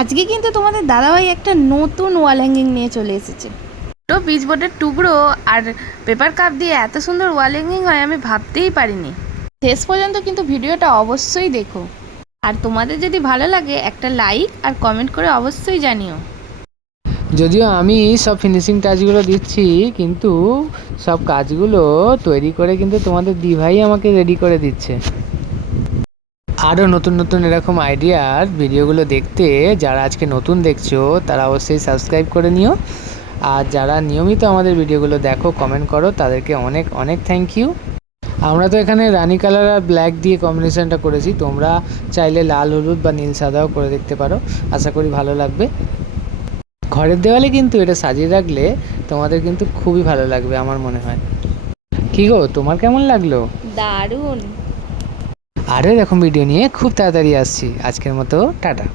আজকে কিন্তু তোমাদের দাদাভাই একটা নতুন ওয়াল হ্যাঙ্গিং নিয়ে চলে এসেছে। ছোটো পিচবোর্ডের টুকরো আর পেপার কাপ দিয়ে এত সুন্দর ওয়াল হ্যাঙ্গিং হয় আমি ভাবতেই পারিনি। শেষ পর্যন্ত কিন্তু ভিডিওটা অবশ্যই দেখো, আর তোমাদের যদি ভালো লাগে একটা লাইক আর কমেন্ট করে অবশ্যই জানিও। যদিও আমি সব ফিনিশিং টাচগুলো দিচ্ছি, কিন্তু সব কাজগুলো তৈরি করে কিন্তু তোমাদের দিভাই আমাকে রেডি করে দিচ্ছে। আরও নতুন নতুন এরকম আইডিয়ার ভিডিওগুলো দেখতে যারা আজকে নতুন দেখছো তারা অবশ্যই সাবস্ক্রাইব করে নিও। আর যারা নিয়মিত আমাদের ভিডিওগুলো দেখো, কমেন্ট করো, তাদেরকে অনেক অনেক থ্যাংক ইউ। আমরা তো এখানে রানি কালার আর ব্ল্যাক দিয়ে কম্বিনেশনটা করেছি, তোমরা চাইলে লাল হলুদ বা নীল সাদাও করে দেখতে পারো, আশা করি ভালো লাগবে। ঘরের দেওয়ালে কিন্তু এটা সাজিয়ে রাখলে তোমাদের কিন্তু খুবই ভালো লাগবে আমার মনে হয়। কি গো, তোমার কেমন লাগলো? দারুণ। আরও এরকম ভিডিও নিয়ে খুব তাড়াতাড়ি আসছি। আজকের মতো টাটা।